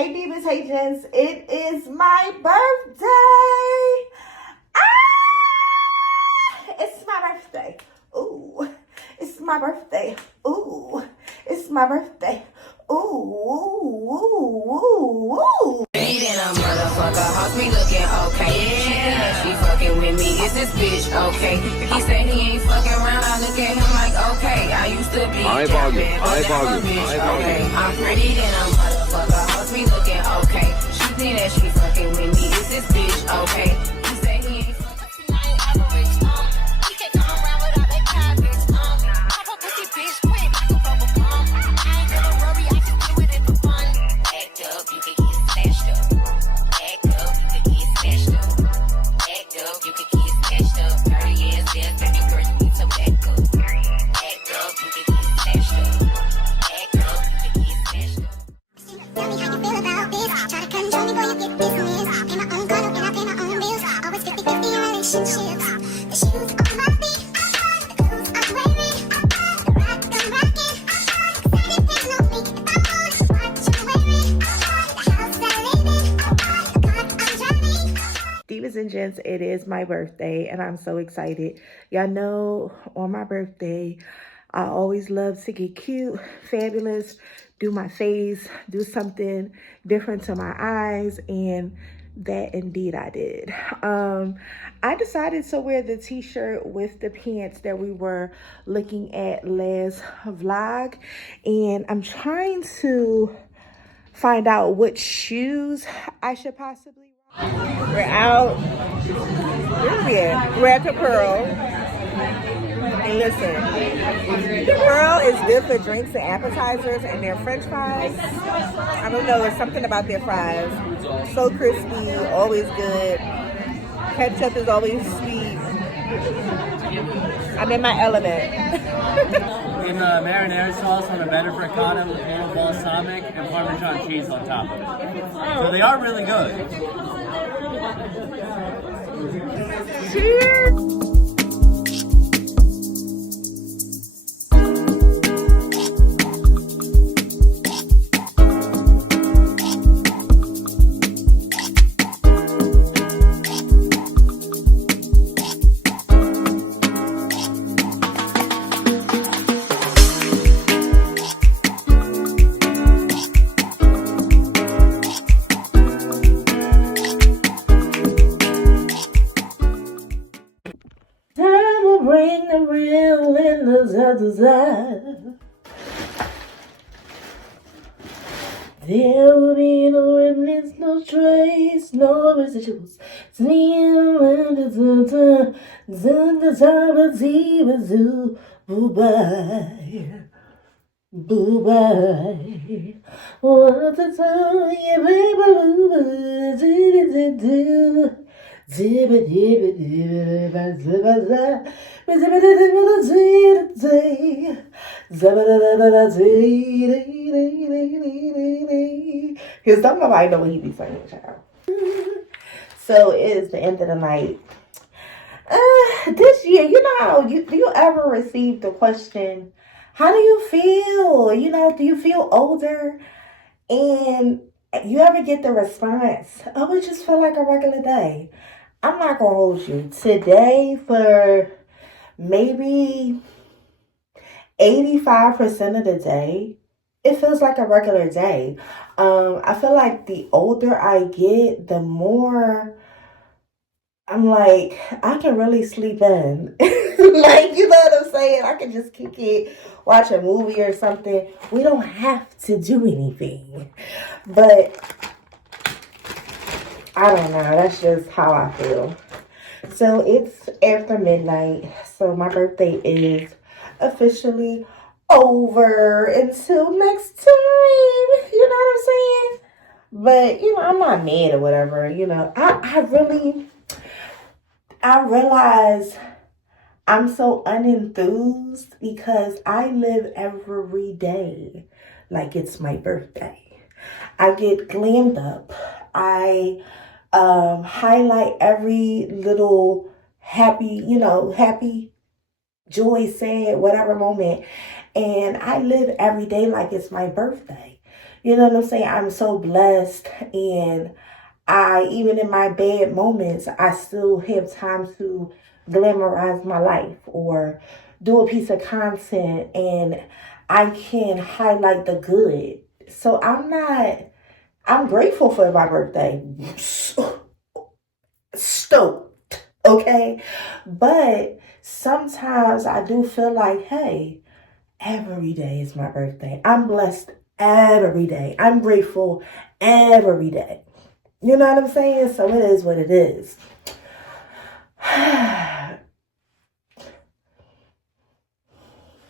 Hey divas, hey gents, it is my birthday. It's my birthday. Ooh, it's my birthday. Ooh, it's my birthday. Ooh, ooh, ooh, ooh, ooh. Ain't in a motherfucker, hoes me looking okay. She think that she fucking with me, is this bitch okay? He said he ain't fucking around, I look at him like okay. I used to be a bitch, okay. I'm pretty than a motherfucker, hoes me looking okay. She think that she fucking with me, is this bitch okay? He said he ain't fucking average, he can't come around without that cabbage, pop a pussy bitch quick, like a bubble gum. I ain't gonna worry, I just do it for fun. Act up, you can get smashed up. Act up, you can get smashed up. Act up, you can get smashed up. 30 years, yes, baby girl, you need to back up. Act up, you can get smashed up. Act up, you can get smashed up. Tell me how you feel about this. Try to control me, boy, you get dismissed. Pay my own condo and I pay my own bills. Always 50-50 in relationships. The shoes on my feet, the clothes I'm wearing, the rock I'm rocking. Excited, there's no me. If I want what you're wearing, the house that I live in, the car I'm driving. Divas and gents, it is my birthday and I'm so excited. Y'all know on my birthday, I always love to get cute, fabulous, do my face, do something different to my eyes, and that indeed I did. I decided to wear the t-shirt with the pants that we were looking at last vlog, and I'm trying to find out what shoes I should possibly rock. We're out. Where we at? We're at the Pearl. And listen, the Pearl is good for drinks and appetizers, and their french fries, I don't know, it's something about their fries. So crispy, always good. Ketchup is always sweet. I'm in my element. In the marinara sauce on a better frittata with a little balsamic and Parmesan cheese on top of it. So they are really good. Cheers! Time will bring the real in the other side. There will be no remnants, no trace, no residuals. Bye-bye. Bye-bye. What to tell you, baby, because don't nobody know what he be saying, child. So it is the end of the night. This year, you know how do you ever receive the question, how do you feel? You know, do you feel older? And you ever get the response, oh, it just feel like a regular day. I'm not gonna hold you. Today, for maybe 85% of the day, it feels like a regular day. I feel like the older I get, the more I'm like, I can really sleep in. Like, you know what I'm saying? I can just kick it, watch a movie or something. We don't have to do anything. But I don't know. That's just how I feel. So it's after midnight. So my birthday is officially over until next time. You know what I'm saying? But, you know, I'm not mad or whatever. You know, I realize I'm so unenthused because I live every day like it's my birthday. I get glammed up. I highlight every little happy, happy, joy, sad, whatever moment. And I live every day like it's my birthday. You know what I'm saying? I'm so blessed, and even in my bad moments, I still have time to glamorize my life or do a piece of content, and I can highlight the good. So I'm grateful for my birthday. Stoked, okay? But sometimes I do feel like, hey, every day is my birthday. I'm blessed every day. I'm grateful every day. You know what I'm saying? So it is what it is.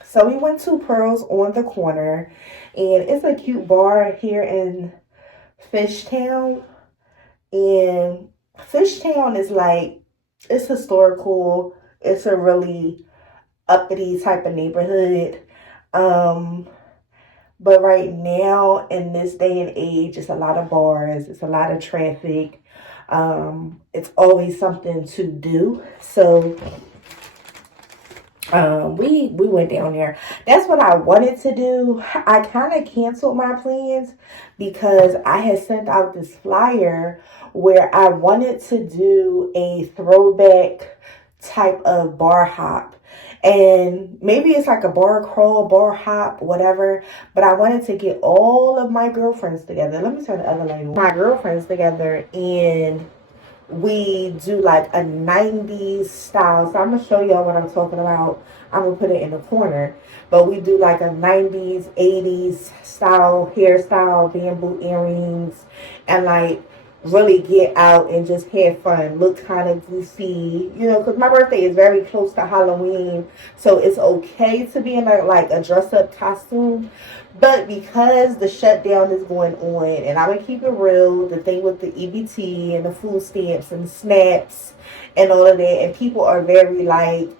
So we went to Pearls on the Corner, and it's a cute bar here in Fishtown. And Fishtown is like, it's historical. It's a really uppity type of neighborhood. But right now, in this day and age, it's a lot of bars, it's a lot of traffic. It's always something to do. So we went down there. That's what I wanted to do. I kind of canceled my plans because I had sent out this flyer where I wanted to do a throwback type of bar hop. And maybe it's like a bar crawl, bar hop, whatever. But I wanted to get all of my girlfriends together. Let me turn the other light on. My girlfriends together, and we do like a 90s style. So I'm going to show y'all what I'm talking about. I'm going to put it in the corner. But we do like a 90s, 80s style hairstyle, bamboo earrings, and like really get out and just have fun, look kind of goofy, you know, because my birthday is very close to Halloween, so it's okay to be in a dress-up costume. But because the shutdown is going on, and I'm gonna keep it real, the thing with the EBT and the food stamps and snaps and all of that, and people are very like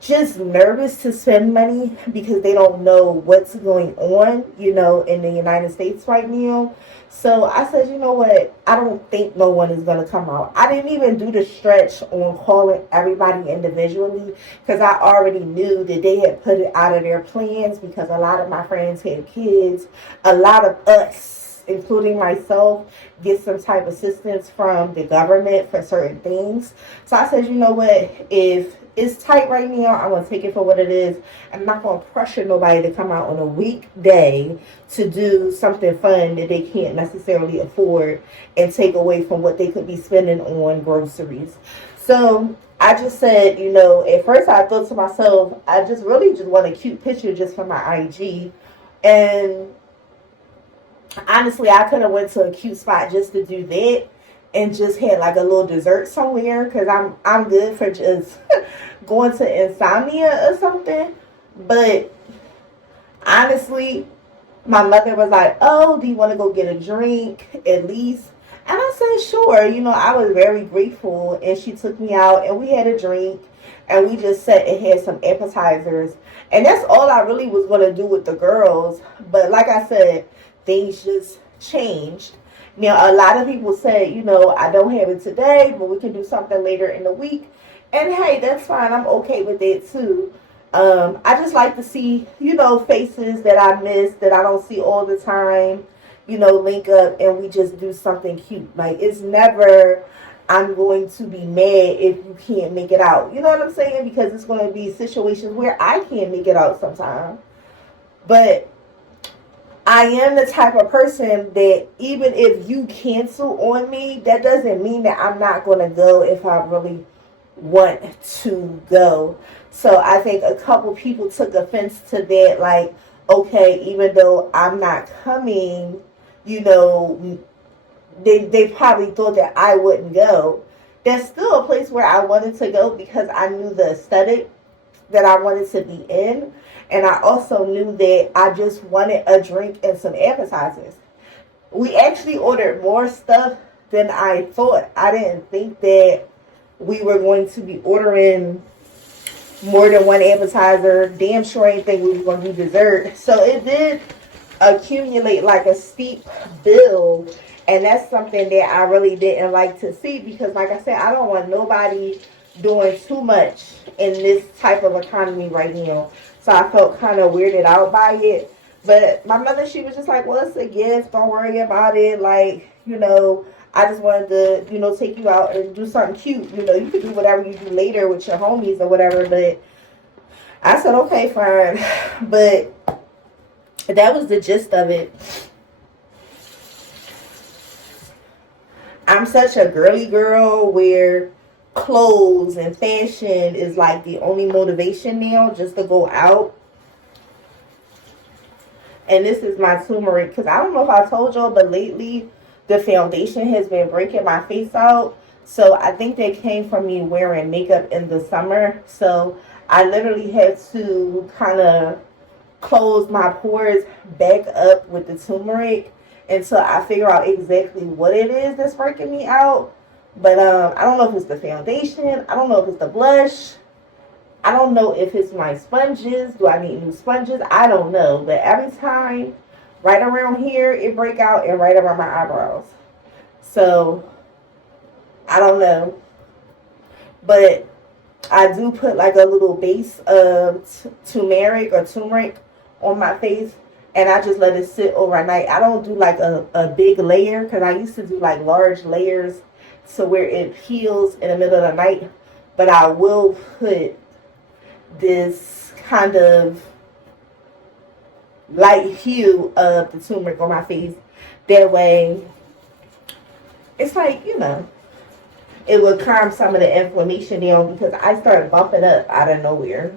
just nervous to spend money because they don't know what's going on, you know, in the United States right now. So I said, you know what? I don't think no one is going to come out. I didn't even do the stretch on calling everybody individually because I already knew that they had put it out of their plans because a lot of my friends had kids. A lot of us, including myself, get some type of assistance from the government for certain things. So I said, you know what? If it's tight right now, I'm going to take it for what it is. I'm not going to pressure nobody to come out on a weekday to do something fun that they can't necessarily afford and take away from what they could be spending on groceries. So I just said, you know, at first I thought to myself, I just really just want a cute picture just for my IG. And honestly, I could have went to a cute spot just to do that and just had like a little dessert somewhere because I'm good for just going to insomnia or something. But honestly, my mother was like, oh, do you want to go get a drink at least? And I said, sure. You know, I was very grateful, and she took me out and we had a drink and we just sat and had some appetizers. And that's all I really was going to do with the girls. But like I said, things just changed. Now, a lot of people say, you know, I don't have it today, but we can do something later in the week. And hey, that's fine. I'm okay with that too. I just like to see, you know, faces that I miss, that I don't see all the time, you know, link up and we just do something cute. Like, it's never, I'm going to be mad if you can't make it out. You know what I'm saying? Because it's going to be situations where I can't make it out sometimes. But I am the type of person that even if you cancel on me, that doesn't mean that I'm not going to go if I really want to go. So I think a couple people took offense to that, like, okay, even though I'm not coming, you know, they probably thought that I wouldn't go. There's still a place where I wanted to go because I knew the aesthetic that I wanted to be in. And I also knew that I just wanted a drink and some appetizers. We actually ordered more stuff than I thought. I didn't think that we were going to be ordering more than one appetizer. Damn sure ain't think we were going to do dessert. So it did accumulate like a steep bill. And that's something that I really didn't like to see because, like I said, I don't want nobody doing too much in this type of economy right now. So I felt kind of weirded out by it. But my mother, she was just like, well, it's a gift. Don't worry about it. Like, you know, I just wanted to, you know, take you out and do something cute. You know, you could do whatever you do later with your homies or whatever. But I said, okay, fine. But that was the gist of it. I'm such a girly girl where clothes and fashion is like the only motivation now, just to go out. And this is my turmeric, because I don't know if I told y'all, but lately the foundation has been breaking my face out. So I think that came from me wearing makeup in the summer. So I literally had to kind of close my pores back up with the turmeric until I figure out exactly what it is that's breaking me out. But I don't know if it's the foundation. I don't know if it's the blush. I don't know if it's my sponges. Do I need new sponges? I don't know. But every time, right around here, it break out, and right around my eyebrows. So, I don't know. But I do put like a little base of turmeric on my face. And I just let it sit overnight. I don't do like a big layer, because I used to do like large layers to where it peels in the middle of the night. But I will put this kind of light hue of the turmeric on my face. That way, it's like, you know, it will calm some of the inflammation down, because I started bumping up out of nowhere.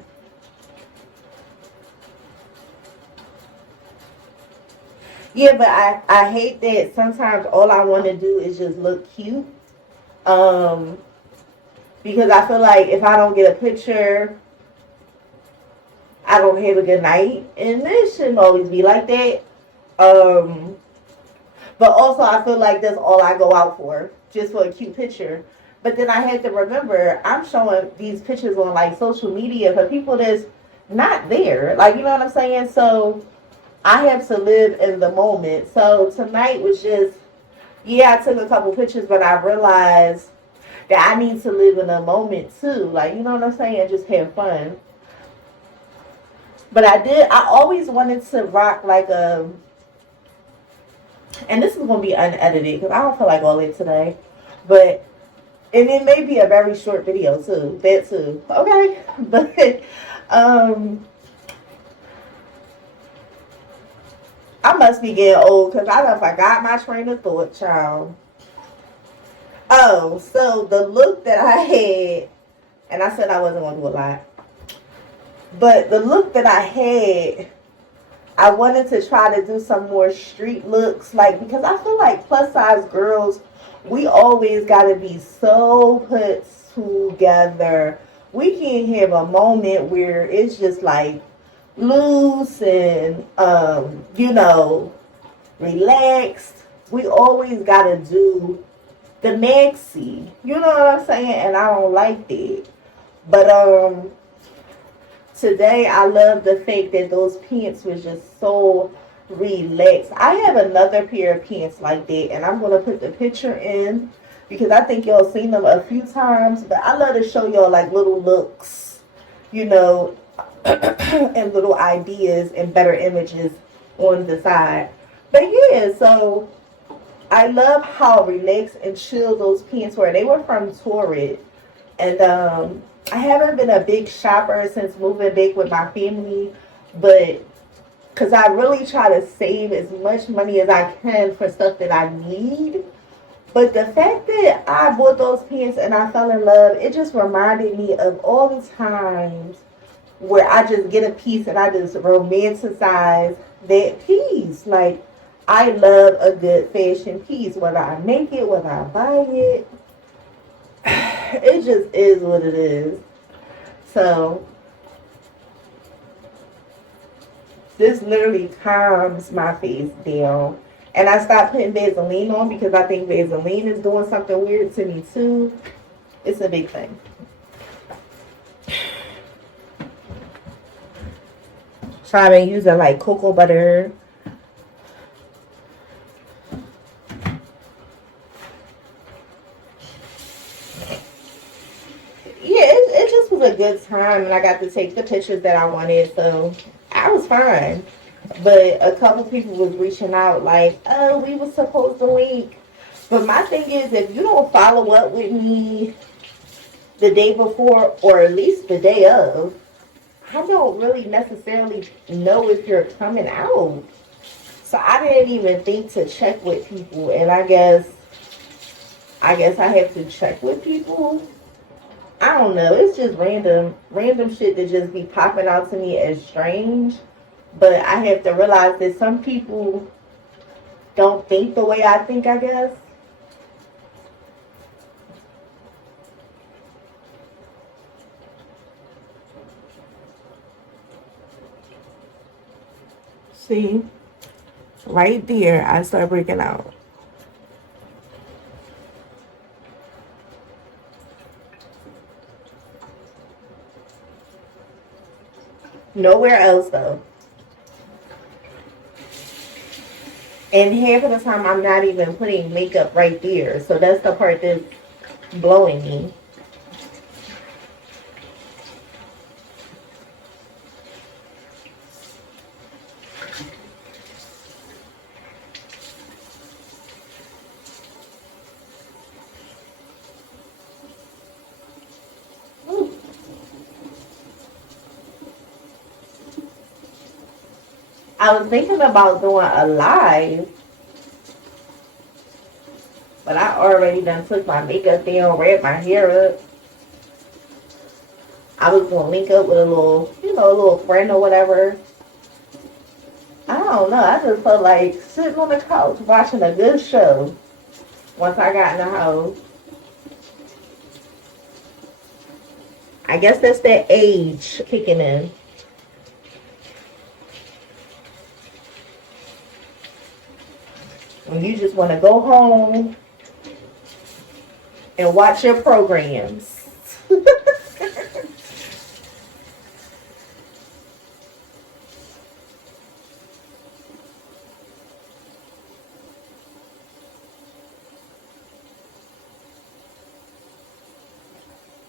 Yeah, but I hate that sometimes all I want to do is just look cute. Because I feel like if I don't get a picture, I don't have a good night. And this shouldn't always be like that. But also I feel like that's all I go out for, just for a cute picture. But then I had to remember, I'm showing these pictures on like social media for people that's not there. Like, you know what I'm saying? So I have to live in the moment. So tonight was just, yeah, I took a couple pictures, but I realized that I need to live in the moment too. Like, you know what I'm saying? Just have fun. But I always wanted to rock like a, and this is going to be unedited because I don't feel like all it today. But, and it may be a very short video too. That too. Okay? But, I must be getting old because I done forgot my train of thought, child. Oh, so the look that I had, and I said I wasn't going to do a lot, but the look that I had, I wanted to try to do some more street looks, like, because I feel like plus size girls, we always got to be so put together. We can't have a moment where it's just like loose and, you know, relaxed. We always got to do the maxi. You know what I'm saying? And I don't like that. But, today I love the fact that those pants was just so relaxed. I have another pair of pants like that, and I'm going to put the picture in because I think y'all seen them a few times. But I love to show y'all like little looks, you know, and little ideas and better images on the side. But yeah, so I love how relaxed and chill those pants were. They were from Torrid. And I haven't been a big shopper since moving back with my family, but because I really try to save as much money as I can for stuff that I need. But the fact that I bought those pants and I fell in love, it just reminded me of all the times where I just get a piece and I just romanticize that piece. Like, I love a good fashion piece, whether I make it, whether I buy it. It just is what it is. So, this literally calms my face down. And I stopped putting Vaseline on because I think Vaseline is doing something weird to me too. It's a big thing. So I've been using like cocoa butter. Yeah, it just was a good time, and I got to take the pictures that I wanted, so I was fine. But a couple people was reaching out like, oh, we were supposed to link. But my thing is, if you don't follow up with me the day before or at least the day of, I don't really necessarily know if you're coming out. So I didn't even think to check with people, and I guess I have to check with people. I don't know. It's just random shit that just be popping out to me as strange. But I have to realize that some people don't think the way I think, I guess. See? Right there, I start breaking out. Nowhere else, though. And half of the time, I'm not even putting makeup right there. So that's the part that's blowing me. I was thinking about doing a live, but I already done took my makeup down, wrapped my hair up. I was gonna link up with a little, a little friend or whatever. I don't know. I just felt like sitting on the couch watching a good show once I got in the house. I guess that's that age kicking in. When you just want to go home and watch your programs.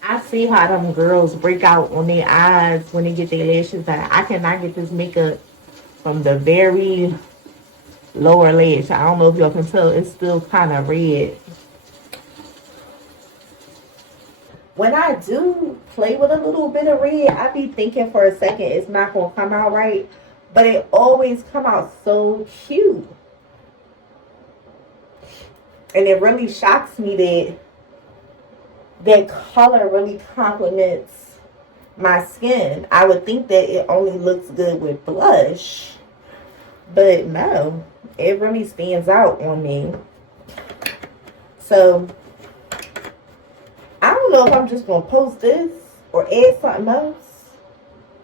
I see how them girls break out on their eyes when they get their lashes done. I cannot get this makeup from the very lower lash. I don't know if y'all can tell, it's still kind of red. When I do play with a little bit of red, I be thinking for a second it's not gonna come out right, but it always come out so cute. And it really shocks me that that color really complements my skin. I would think that it only looks good with blush, but no, it really stands out on me. So I don't know if I'm just gonna post this or add something else,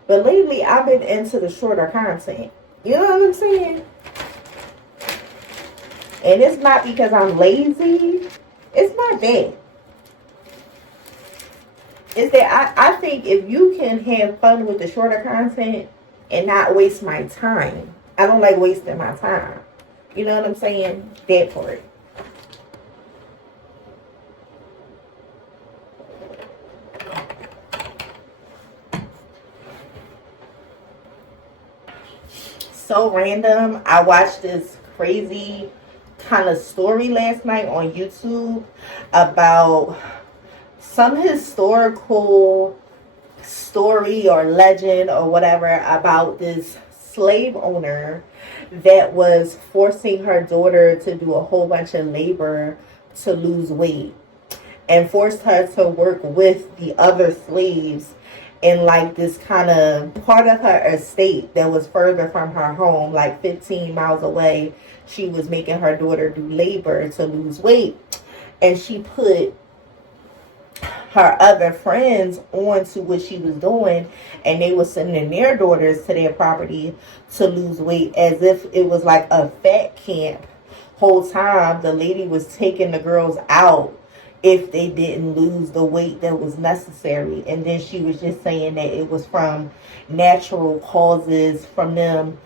but lately I've been into the shorter content. You know what I'm saying? And it's not because I'm lazy. It's not that. Is that I think if you can have fun with the shorter content and not waste my time. I don't like wasting my time. You know what I'm saying? That part. So random. I watched this crazy kind of story last night on YouTube about some historical story or legend or whatever about this slave owner that was forcing her daughter to do a whole bunch of labor to lose weight and forced her to work with the other slaves in like this kind of part of her estate that was further from her home, like 15 miles away. She was making her daughter do labor to lose weight, and she put her other friends on to what she was doing, and they were sending their daughters to their property to lose weight as if it was like a fat camp. Whole time the lady was taking the girls out if they didn't lose the weight that was necessary, and then she was just saying that it was from natural causes, from them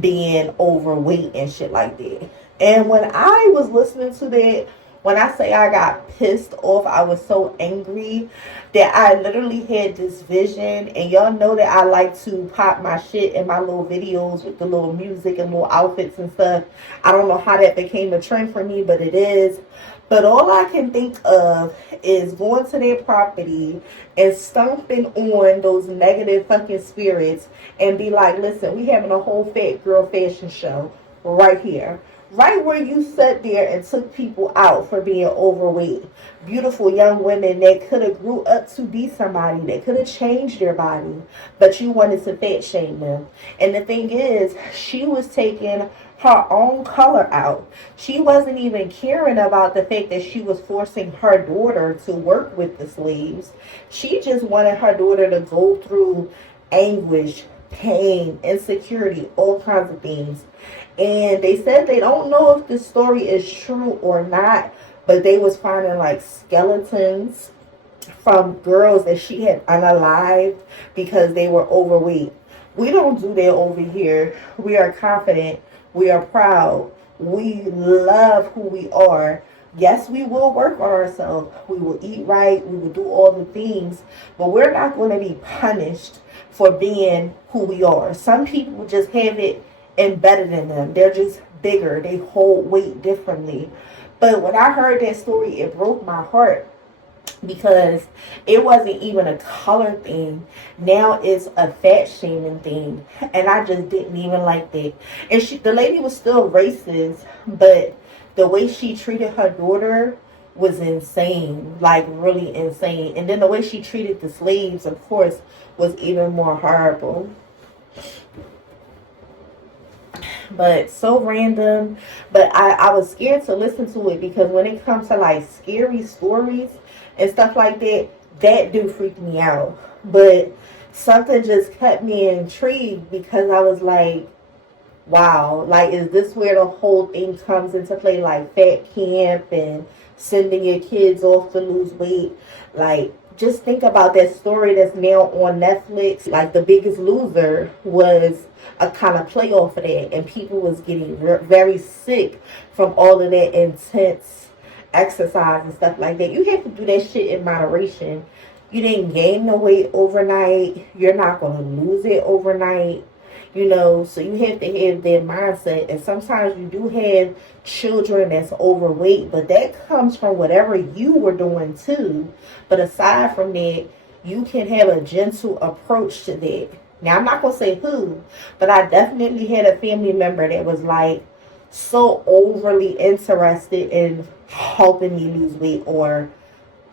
being overweight and shit like that. And when I was listening to that When I say I got pissed off, I was so angry that I literally had this vision. And y'all know that I like to pop my shit in my little videos with the little music and little outfits and stuff. I don't know how that became a trend for me, but it is. But all I can think of is going to their property and stomping on those negative fucking spirits and be like, listen, we having a whole fat girl fashion show right here. Right where you sat there and took people out for being overweight. Beautiful young women that could have grew up to be somebody, that could have changed their body, but you wanted to fat shame them. And the thing is, she was taking her own color out. She wasn't even caring about the fact that she was forcing her daughter to work with the slaves. She just wanted her daughter to go through anguish, pain, insecurity, all kinds of things. And they said they don't know if this story is true or not, but they was finding like skeletons from girls that she had unalived because they were overweight. We don't do that over here. We are confident. We are proud. We love who we are. Yes, we will work on ourselves. We will eat right. We will do all the things. But we're not going to be punished for being who we are. Some people just have it embedded in them. They're just bigger. They hold weight differently. But when I heard that story, it broke my heart. Because it wasn't even a color thing. Now it's a fat shaming thing. And I just didn't even like that. And the lady was still racist, but the way she treated her daughter was insane. Like, really insane. And then the way she treated the slaves, of course, was even more horrible. But so random. But I was scared to listen to it, because when it comes to like scary stories and stuff like that, that do freak me out. But something just kept me intrigued, because I was like, wow, like, is this where the whole thing comes into play? Like fat camp and sending your kids off to lose weight. Like, just think about that story that's now on Netflix. Like, The Biggest Loser was a kind of play off of that, and people was getting very sick from all of that intense exercise and stuff like that. You have to do that shit in moderation. You didn't gain the weight overnight. You're not going to lose it overnight. You know, so you have to have that mindset. And sometimes you do have children that's overweight, but that comes from whatever you were doing too. But aside from that, you can have a gentle approach to that. Now, I'm not going to say who, but I definitely had a family member that was like so overly interested in helping me lose weight, or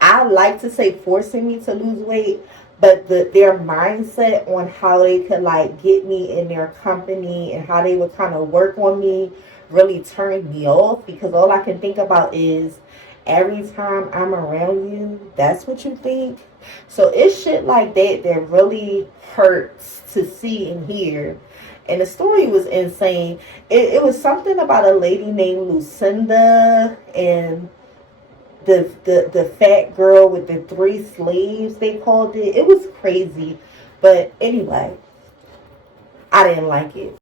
I like to say forcing me to lose weight. But their mindset on how they could like get me in their company and how they would kind of work on me really turned me off, because all I can think about is every time I'm around you, that's what you think. So it's shit like that that really hurts to see and hear. And the story was insane. It was something about a lady named Lucinda and the fat girl with the 3 slaves, they called it. It was crazy. But anyway, I didn't like it.